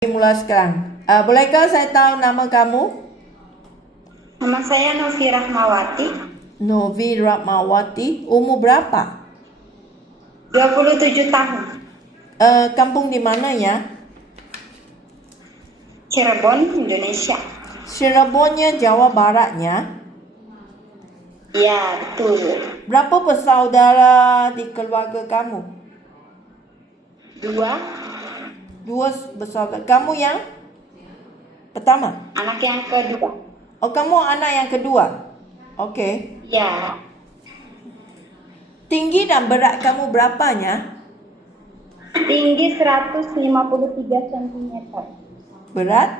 Mula sekarang. Bolehkah saya tahu nama kamu? Nama saya Novi Rahmawati. Novi Rahmawati. Umur berapa? 27 tahun. Kampung di mana ya? Cirebon, Indonesia. Cirebonnya Jawa Baratnya. Iya, betul. Berapa bersaudara di keluarga kamu? 2. 2 bersaudara. Kamu yang pertama? Anak yang kedua. Oh, kamu anak yang kedua. Okey. Iya. Tinggi dan berat kamu berapanya? Tinggi 153 cm. Berat?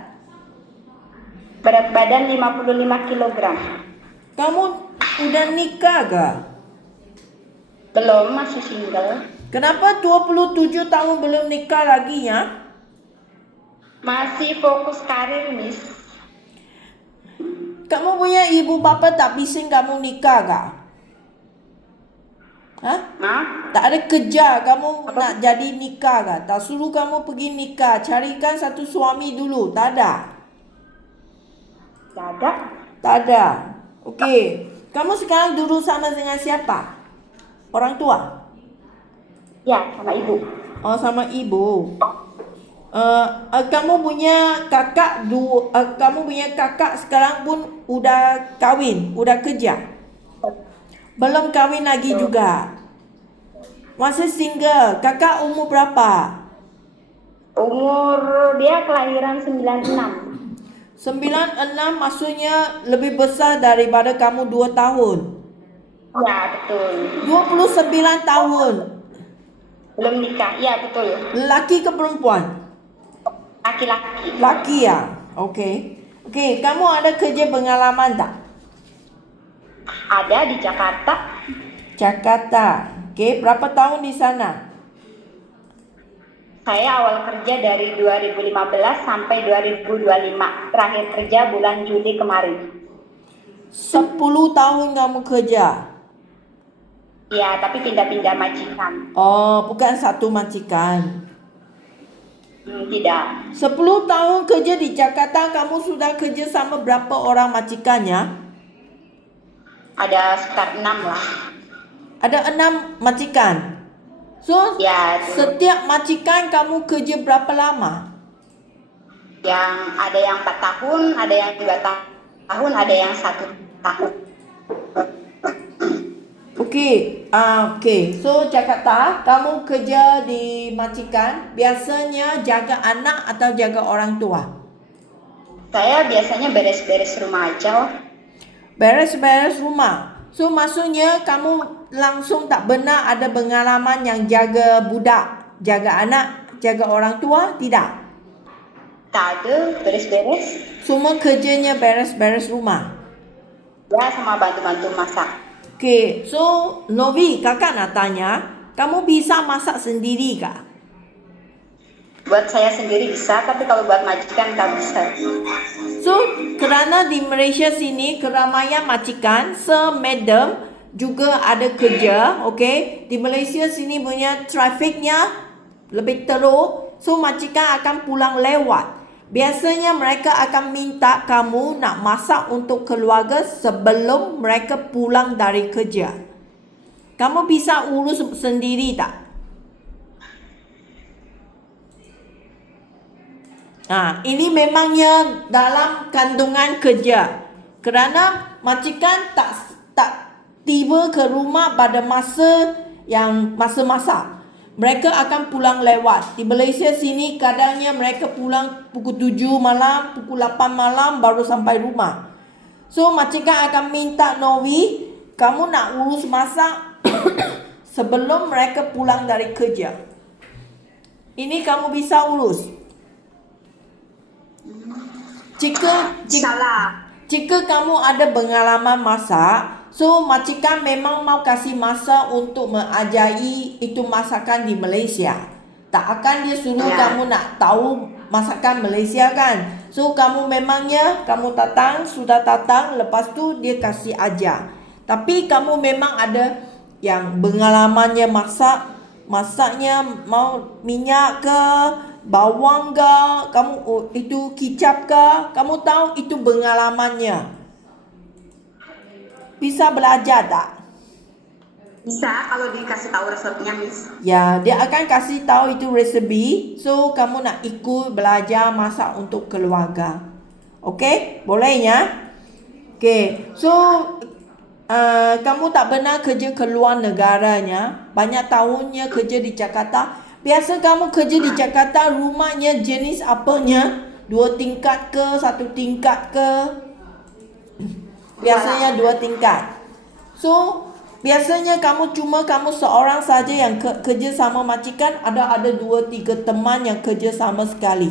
Berat badan 55 kg. Kamu udah nikah gak? Belum, masih single. Kenapa 27 tahun belum nikah lagi ya? Masih fokus karir, Miss. Kamu punya ibu bapa tak bising kamu nikah gak? Hah? Tak ada kerja kamu nak jadi nikah gak? Tak suruh kamu pergi nikah, carikan satu suami dulu, tak ada? Tak ada. Tak ada. Okey. Kamu sekarang duduk sama dengan siapa? Orang tua? Ya, sama ibu. Oh, sama ibu. Kamu punya kakak kamu punya kakak sekarang pun udah kahwin, udah kerja. Belum kahwin lagi juga. Masih single. Kakak umur berapa? Umur dia kelahiran 96. 96 maksudnya lebih besar daripada kamu 2 tahun. Ya, betul. 29 tahun. Belum nikah. Ya, betul. Lelaki ke perempuan? Laki-laki. Laki ya? Okey. Okey, kamu ada kerja pengalaman tak? Ada di Jakarta. Jakarta. Okey, berapa tahun di sana? Saya awal kerja dari 2015 sampai 2025. Terakhir kerja bulan Juli kemarin. 10 tahun kamu kerja? Ya, tapi pindah-pindah majikan. Oh, bukan satu majikan. Tidak. 10 tahun kerja di Jakarta, kamu sudah kerja sama berapa orang majikannya? Ada sekitar 6 lah. Ada 6 majikan. So, Ya, setiap majikan kamu kerja berapa lama? yang ada yang 4 tahun, ada yang 2 tahun, ada yang 1 tahun. Okey, So Jakarta, kamu kerja di majikan, biasanya jaga anak atau jaga orang tua? Saya biasanya beres-beres rumah aja. Beres-beres rumah. So maksudnya kamu langsung tak benar ada pengalaman yang jaga budak, jaga anak, jaga orang tua? Tidak. Tak ada, beres-beres. Semua kerjanya beres-beres rumah. Ya, sama bantu-bantu masak. Okey, so Novi, kakak nak tanya, kamu bisa masak sendiri kah? Buat saya sendiri bisa, tapi kalau buat majikan tak bisa. So, kerana di Malaysia sini keramaian majikan semedem juga ada kerja, okey? Di Malaysia sini punya trafiknya lebih teruk, so majikan akan pulang lewat. Biasanya mereka akan minta kamu nak masak untuk keluarga sebelum mereka pulang dari kerja. Kamu bisa urus sendiri tak? Ini memangnya dalam kandungan kerja. Kerana majikan tak tiba ke rumah pada masa yang masa masak. Mereka akan pulang lewat. Di Malaysia sini kadangnya mereka pulang pukul 7 malam, pukul 8 malam baru sampai rumah. So majikan akan minta Novi, kamu nak urus masak sebelum mereka pulang dari kerja. Ini kamu bisa urus. Jika kamu ada pengalaman masak, so majikan memang mau kasih masa untuk mengajari itu masakan di Malaysia. Tak akan dia suruh kamu nak tahu masakan Malaysia kan. So kamu memangnya kamu sudah datang, lepas tu dia kasih ajar. Tapi kamu memang ada yang pengalamannya masaknya mau minyak ke, bawang ke, itu kicap ke, kamu tahu itu pengalamannya. Bisa belajar tak? Bisa kalau dikasih tahu resepnya, Miss. Ya, dia akan kasih tahu itu resepi. So, kamu nak ikut belajar masak untuk keluarga. Okey? Boleh ya? Okey. So, kamu tak pernah kerja ke luar negaranya. Banyak tahunnya kerja di Jakarta. Biasa kamu kerja di Jakarta, rumahnya jenis apanya? 2 tingkat ke, 1 tingkat ke? Biasanya 2 tingkat. So, biasanya kamu seorang saja yang kerja sama majikan, ada 2-3 teman yang kerja sama sekali.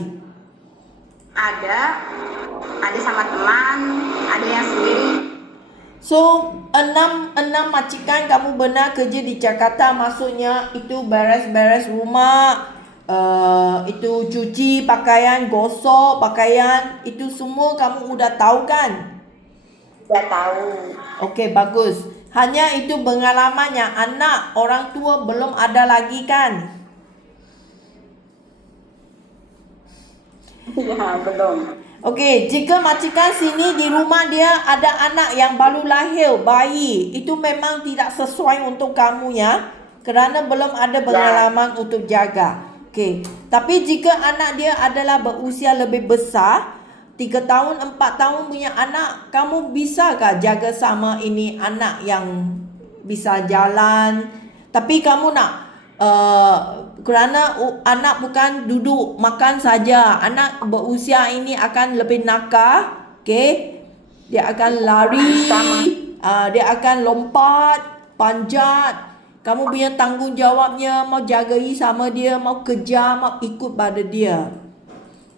Ada sama teman, ada yang sendiri. So, 6 majikan kamu benar kerja di Jakarta, maksudnya itu beres-beres rumah, itu cuci pakaian, gosok pakaian, itu semua kamu udah tahu kan? Udah tahu. Okey, bagus. Hanya itu pengalamannya, anak orang tua belum ada lagi kan? Ya, belum. Okey, jika majikan sini di rumah dia ada anak yang baru lahir, bayi, itu memang tidak sesuai untuk kamu ya, kerana belum ada pengalaman untuk jaga. Okey, tapi jika anak dia adalah berusia lebih besar, 3 tahun, 4 tahun punya anak, kamu bisakah jaga sama ini anak yang bisa jalan? Tapi kamu nak, kerana anak bukan duduk makan saja. Anak berusia ini akan lebih nakal. Okay? Dia akan lari, dia akan lompat, panjat. Kamu punya tanggungjawabnya, mau jagai sama dia, mau kejar, mau ikut pada dia.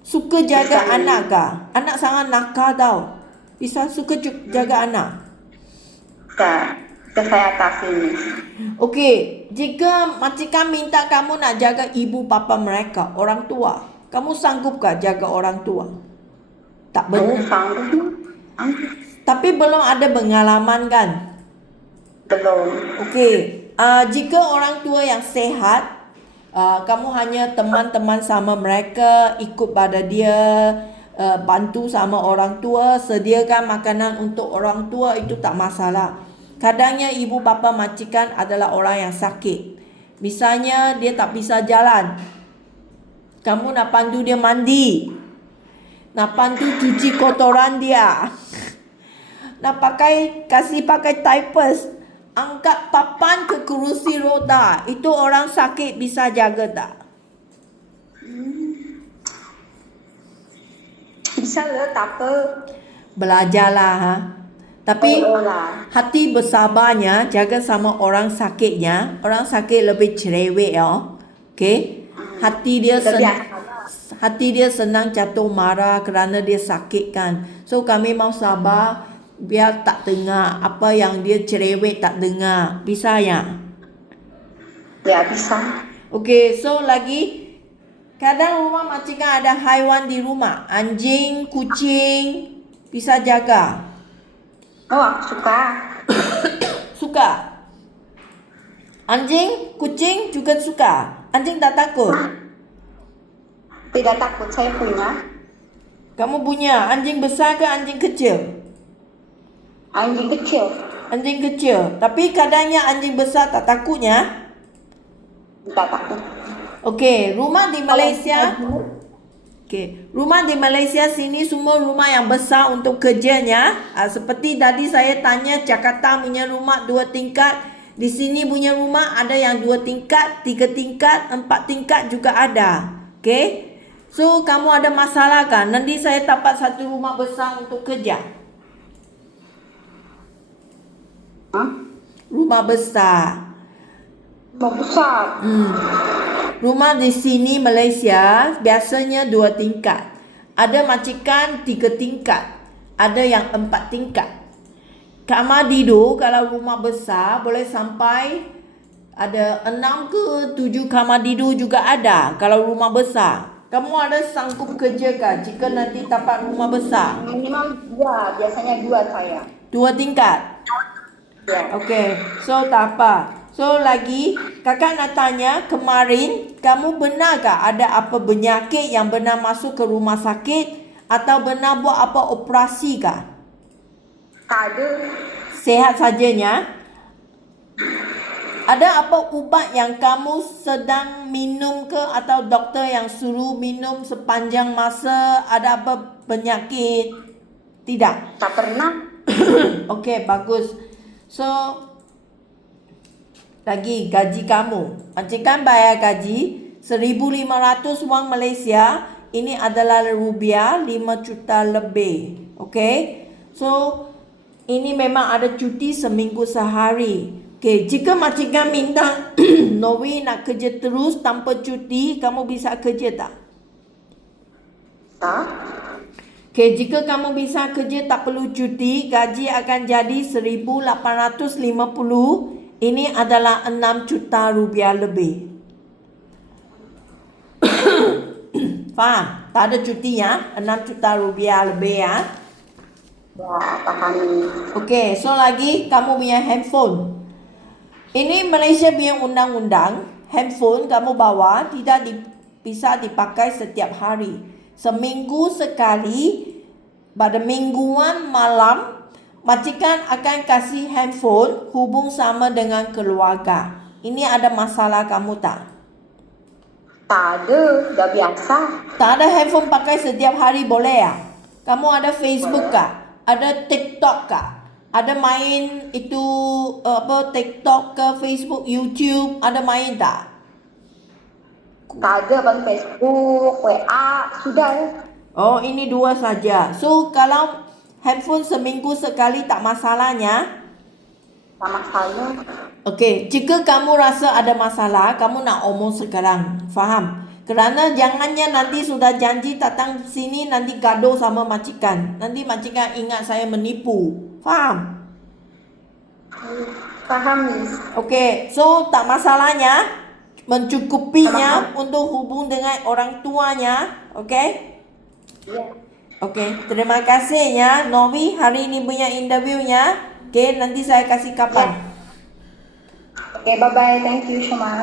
Suka jaga anak kah? Anak sangat nakal tau. Bisa suka jaga anak? Bisa saya kasih. Okey, jika majikan minta kamu nak jaga ibu bapa mereka, orang tua, kamu sanggupkah jaga orang tua? Tak benar. Sanggup. Tapi belum ada pengalaman kan? Belum. Okey, jika orang tua yang sehat, kamu hanya teman-teman sama mereka, ikut pada dia, bantu sama orang tua, sediakan makanan untuk orang tua, itu tak masalah. Kadangnya ibu bapa majikan adalah orang yang sakit. Misalnya dia tak bisa jalan, kamu nak pandu dia mandi, nak pandu cuci kotoran dia, nak kasih pakai diapers, angkat papan ke kerusi roda, itu orang sakit bisa jaga tak? Bisa lah, tak apa. Belajarlah ha. Tapi hati bersabarnya, jaga sama orang sakitnya. Orang sakit lebih cerewet ya. Okey. Hati dia senang jatuh marah kerana dia sakit kan. So kami mau sabar biar tak dengar apa yang dia cerewet, tak dengar. Bisa ya? Ya, bisa. Okey, so lagi kadang rumah majikan ada haiwan di rumah, anjing, kucing, bisa jaga. Oh, aku suka. Suka. Anjing, kucing juga suka. Anjing tak takut. Tidak takut, saya punya. Kamu punya anjing besar ke anjing kecil? Anjing kecil. Anjing kecil. Tapi kadangnya anjing besar tak takutnya. Tidak takut. Okey, rumah di Malaysia. Okey, rumah di Malaysia sini semua rumah yang besar untuk kerjanya. Seperti tadi saya tanya, Jakarta punya rumah 2 tingkat. Di sini punya rumah ada yang 2 tingkat, 3 tingkat, 4 tingkat juga ada. Okey. So, kamu ada masalah kan? Nanti saya dapat satu rumah besar untuk kerja. Rumah besar. Rumah besar. Rumah di sini Malaysia biasanya 2 tingkat. Ada majikan 3 tingkat. Ada yang 4 tingkat. Kamar tidur kalau rumah besar boleh sampai ada 6 ke 7 kamar tidur juga ada kalau rumah besar. Kamu ada sanggup kerja kah jika nanti dapat rumah besar? Minimal 2, biasanya 2 saya. 2 tingkat? Ya. Okey, so tak apa. So lagi kakak nak tanya, kemarin kamu benarkah ada apa penyakit yang benar masuk ke rumah sakit atau benar buat apa operasi kah? Tak ada. Sehat sajanya? Ada apa ubat yang kamu sedang minum ke atau doktor yang suruh minum sepanjang masa? Ada apa penyakit? Tidak. Tak pernah. Okey, bagus. So lagi gaji kamu. Majikan bayar gaji 1,500 wang Malaysia. Ini adalah rupiah 5 juta lebih. Okey. So ini memang ada cuti seminggu sehari. Okey, jika majikan minta Novi nak kerja terus tanpa cuti, kamu bisa kerja tak? Tak. Okey, jika kamu bisa kerja tak perlu cuti, gaji akan jadi 1,850. Ini adalah 6 juta rupiah lebih. Faham? Tak ada cuti ya? 6 juta rupiah lebih ya? Ya, faham. Okey, so lagi kamu punya handphone. Ini Malaysia punya undang-undang. Handphone kamu bawa tidak bisa dipakai setiap hari. Seminggu sekali, pada mingguan malam, majikan akan kasih handphone hubung sama dengan keluarga. Ini ada masalah kamu tak? Tak ada. Dah biasa. Tak ada handphone pakai setiap hari boleh ya? Kamu ada Facebook kah? Ada TikTok kah? Ada main itu TikTok ke Facebook, YouTube? Ada main tak? Tak ada bang Facebook, WA. Sudah. Oh, ini 2 saja. So, kalau handphone seminggu sekali tak masalahnya. Tak masalah. Okey, jika kamu rasa ada masalah, kamu nak omong sekarang. Faham? Kerana jangannya nanti sudah janji datang sini nanti gaduh sama majikan. Nanti majikan ingat saya menipu. Faham? Faham, Miss. Okey, so tak masalahnya mencukupinya untuk hubung dengan orang tuanya. Okey? Ya. Okey, terima kasih ya Novi hari ini punya interviewnya. Okey, nanti saya kasih kapan. Okay, bye-bye. Thank you so much.